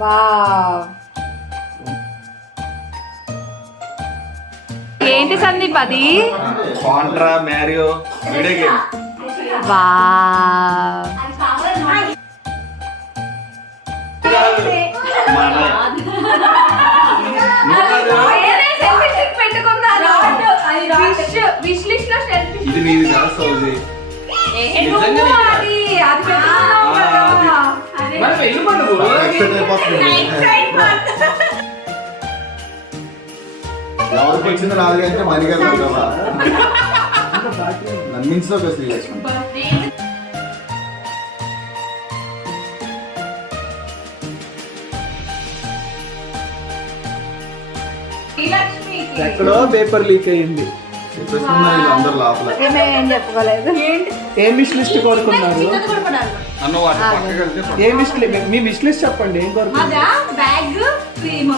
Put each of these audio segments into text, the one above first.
Wow. ఏంటి సందీప్ అది? Contra Mario video game. Wow. ఇది నీది కాదు సౌజీ. ఎవరికి వచ్చింది రాదు అంటే మరిగా నమ్మించలో బెస్ట్ ఎక్కడో పేపర్ లీక్ అయ్యింది. అందరు లోపల ఏం చెప్పుకోలేదు. ఏం విష్ లిస్ట్ కోరుకున్నారు? నన్ను వాటి పక్కకి వెళ్తే ఏం విష్ మీ విష్ లిస్ట్ చెప్పండి. ఏం కోరుకున్నారు? Bag cream.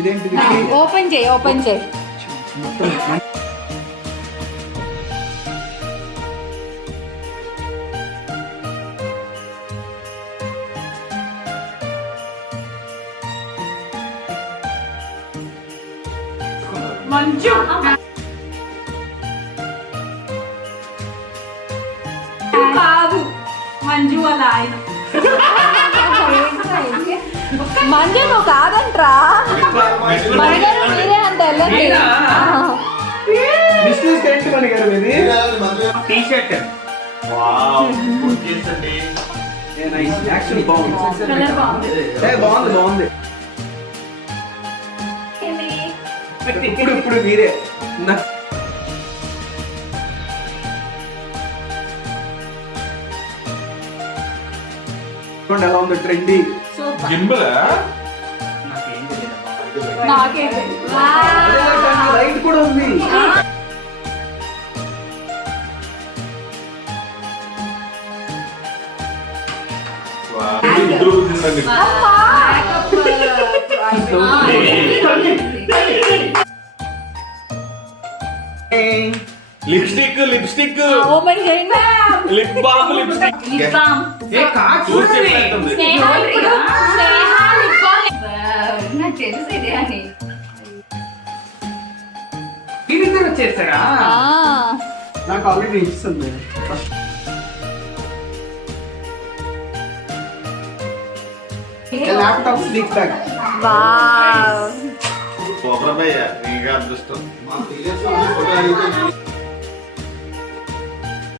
ఇదేంటిది? ఓపెన్ చేయి, ఓపెన్ చేయి. మంచు కాదు, మంజు వాళ్ళ ఆయన. మంజు నువ్వు కాదంట్రా, మంజు మీరే అంటే వెళ్ళండి. విష్ లిస్ట్ ఏంటి మన గారు ఇది? T shirt. యాక్చువల్లీ బాగుంది. బాగుంది. ఇప్పుడు మీరే ఎలా ఉంది ట్రెండీ? గింబల్ లైట్ కూడా ఉంది. లిప్స్టిక్ లిప్స్టిక్ ఓపెన్ చేయండి. Lip balm lipstick. వచ్చేస్తారా? నాకు ఆల్రెడీ ఇస్తుంది. Laptop sleek bag. Wow. Super భయ్యా, నీకు అదృష్టం. మా ఫోటో అడిగితే